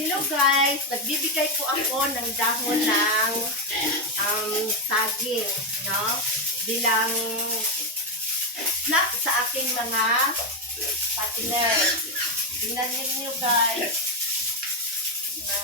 Hello guys, nagbibigay po ako ng dahon ng saging, no? Bilang snack sa aking mga partner. Tingnan niyo guys. Na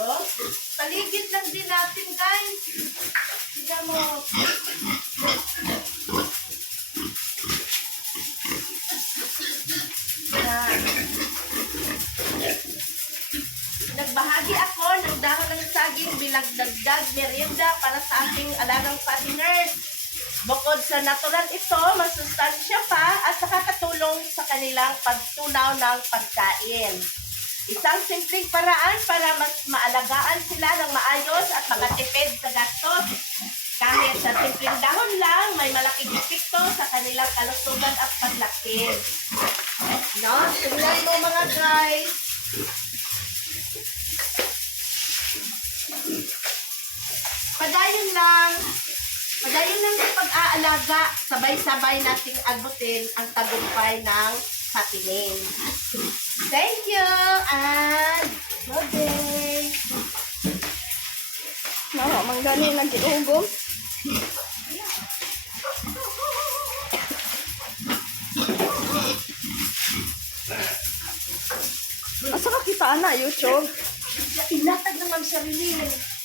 oh, paligid lang din natin guys. Tignan mo. Nagbahagi ako ng dahon ng saging bilang dagdag merienda para sa aking alagang partners. Bukod sa natural ito, masustansya pa at nakakatulong sa kanilang pagtunaw ng pagkain. Isang simpleng paraan para mas maalagaan sila ng maayos at makatipid sa gastos. Kahit sa simpleng dahon lang, may malaking epekto sa kanilang kalusugan at paglaki. No? Tingnan mo mga guys. Padayon lang sa pag-aalaga, sabay-sabay nating agutin ang tagumpay ng happening. Thank you and good day. Nawa, manggani lagi ugom. Asa ka kita na, YouTube? Ilatag naman siya rin.